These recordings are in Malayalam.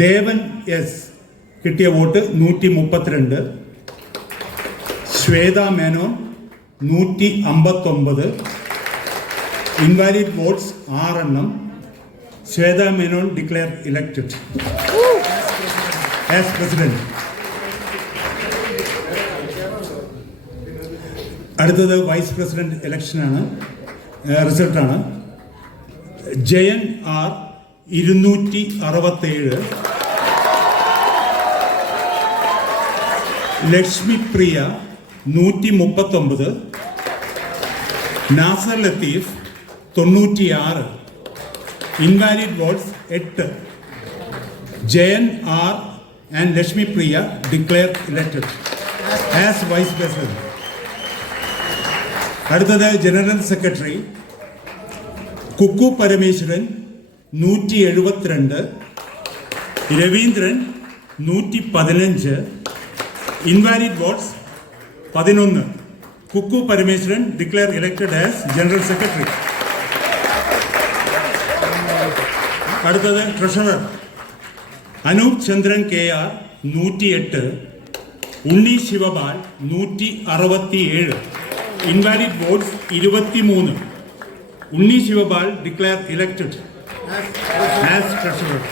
ദേവൻ എസ് കിട്ടിയ vote 132, Shwetha Menon 159, invalid votes 6 എണ്ണം. Shwetha Menon declare elected as president. അടുത്തത് വൈസ് പ്രസിഡന്റ് ഇലക്ഷനാണ്. റിസൾട്ടാണ്. Jayan R 267, Lakshmi Priya 139, Nasser Latheef 96, invalid votes 8. Jayan R and Lakshmi Priya declare elected as vice president. അടുത്തത് general secretary Kukku Parameswaran 172, Ravindran 115, invalid votes 11. Kukku Parameswaran declare elected as general secretary. അടുത്തത് ട്രഷറർ അനൂപ് ചന്ദ്രൻ KR 108, ഉണ്ണി Sivapal 167, invalid votes 23. Unni Sivapal declare elected as treasurer.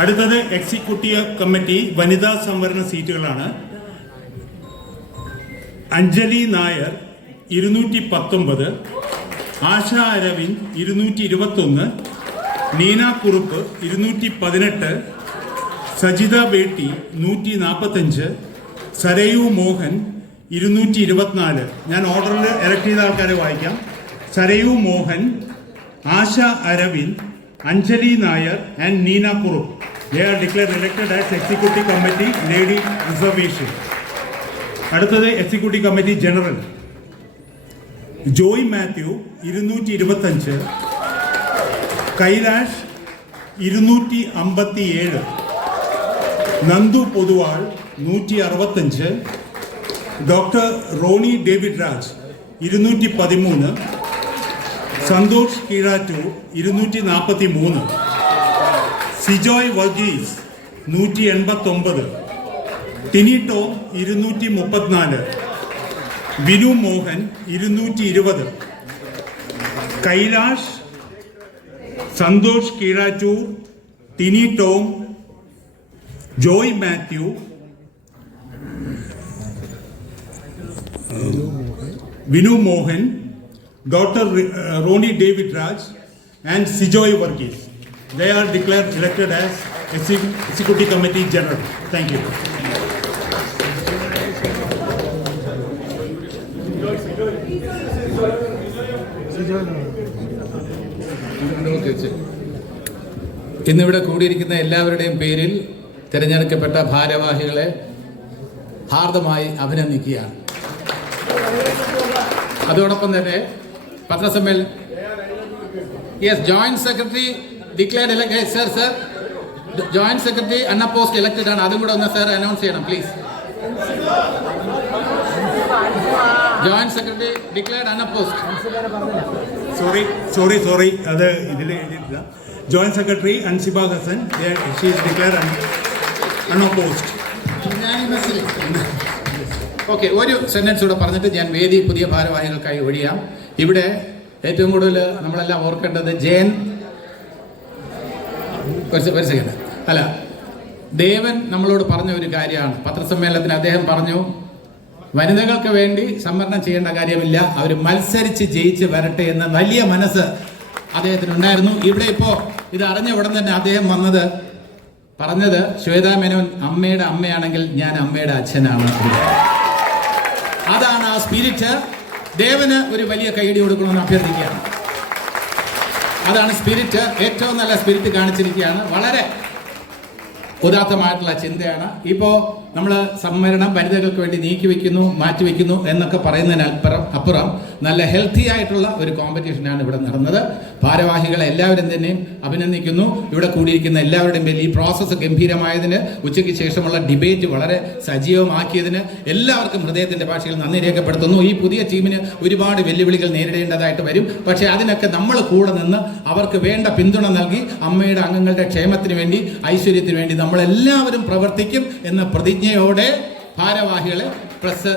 അടുത്തത് എക്സിക്യൂട്ടീവ് കമ്മിറ്റി വനിതാ സംവരണ സീറ്റുകളാണ്. അഞ്ജലി നായർ 219, ആശ അരവിന്ദ് 221, നീന കുറുപ്പ് 218, സജിത ബേട്ടി 145, സരയു മോഹൻ 224. ഞാൻ ഓർഡറിൽ ഇലക്ട് ചെയ്ത ആൾക്കാരെ വായിക്കാം. Sarayu Mohan, Asha Aravind, Anjali Nair and Neena Kurup. They are declared elected as Executive Committee Lady Reservation. അടുത്തത് executive committee general. Joy Mathew 225, Kailash 257, Nandu Poduval 165, doctor Rony David Raj 213, Santhosh Keezhattoor 243, Sijoy Varghese 189, Tini Tom 234, Binu Mohan 220, Kailash, Santhosh Keezhattoor, Tini Tom, Joy Mathew, Vinu Mohan, doctor Rony David Raj and Sijoy Varghese. They are declared elected as Executive Committee General. Thank you. ഇന്നിവിടെ കൂടിയിരിക്കുന്ന എല്ലാവരുടെയും പേരിൽ തിരഞ്ഞെടുക്കപ്പെട്ട ഭാരവാഹികളെ ഹാർദമായി അഭിനന്ദിക്കുകയാണ്. അതോടൊപ്പം തന്നെ പത്രസമ്മേളനം joint secretary declared elected. Sir joint secretary unopposed elected ആണ്. അതും കൂടെ ഒന്ന് സർ അനൗൺസ് ചെയ്യണം please. Joint secretary declared unopposed. Sorry അത് ഇതിൽ എഴുതിയിട്ടില്ല. Joint secretary Ansiba Hassan, she is declared unopposed. Okay, ഒരു സെന്റൻസ് കൂടെ പറഞ്ഞിട്ട് ഞാൻ വേദി പുതിയ ഭാരവാഹികൾക്കായി ഒഴിയാം. ഇവിടെ ഏറ്റവും കൂടുതൽ നമ്മളെല്ലാം ഓർക്കേണ്ടത് ജയൻ ദേവൻ നമ്മളോട് പറഞ്ഞ ഒരു കാര്യമാണ്. പത്രസമ്മേളനത്തിന് അദ്ദേഹം പറഞ്ഞു, വനിതകൾക്ക് വേണ്ടി സംവരണം ചെയ്യേണ്ട കാര്യമില്ല, അവർ മത്സരിച്ച് ജയിച്ച് വരട്ടെ എന്ന വലിയ മനസ്സ് അദ്ദേഹത്തിനുണ്ടായിരുന്നു. ഇവിടെ ഇപ്പോൾ ഇത് അറിഞ്ഞ ഉടൻ തന്നെ അദ്ദേഹം പറഞ്ഞത് ശ്വേതാ മേനോൻ അമ്മയുടെ അമ്മയാണെങ്കിൽ ഞാൻ അമ്മയുടെ അച്ഛനാണ്. അതാണ് ആ സ്പിരിറ്റ്. ദേവന് ഒരു വലിയ കൈയടി കൊടുക്കണമെന്ന് അഭ്യർത്ഥിക്കുകയാണ്. അതാണ് സ്പിരിറ്റ്. ഏറ്റവും നല്ല സ്പിരിറ്റ് കാണിച്ചിരിക്കുകയാണ്. വളരെ ഉദാത്തമായിട്ടുള്ള ചിന്തയാണ്. ഇപ്പോൾ നമ്മൾ സംവരണം വനിതകൾക്ക് വേണ്ടി നീക്കിവെക്കുന്നു മാറ്റിവെക്കുന്നു എന്നൊക്കെ പറയുന്നതിന് അപ്പുറം നല്ല ഹെൽത്തി ആയിട്ടുള്ള ഒരു കോമ്പറ്റീഷനാണ് ഇവിടെ നടന്നത്. ഭാരവാഹികളെ എല്ലാവരും തന്നെയും അഭിനന്ദിക്കുന്നു. ഇവിടെ കൂടിയിരിക്കുന്ന എല്ലാവരുടെയും പേരിൽ ഈ പ്രോസസ്സ് ഗംഭീരമായതിന്, ഉച്ചയ്ക്ക് ശേഷമുള്ള ഡിബേറ്റ് വളരെ സജീവമാക്കിയതിന് എല്ലാവർക്കും ഹൃദയത്തിൻ്റെ ഭാഷയിൽ നന്ദി രേഖപ്പെടുത്തുന്നു. ഈ പുതിയ ടീമിന് ഒരുപാട് വെല്ലുവിളികൾ നേരിടേണ്ടതായിട്ട് വരും. പക്ഷേ അതിനൊക്കെ നമ്മൾ കൂടെ നിന്ന് അവർക്ക് വേണ്ട പിന്തുണ നൽകി അമ്മയുടെ അംഗങ്ങളുടെ ക്ഷേമത്തിന് വേണ്ടി, ഐശ്വര്യത്തിന് വേണ്ടി നമ്മളെല്ലാവരും പ്രവർത്തിക്കും എന്ന പ്രതിജ്ഞയോടെ ഭാരവാഹികളെ പ്രസ്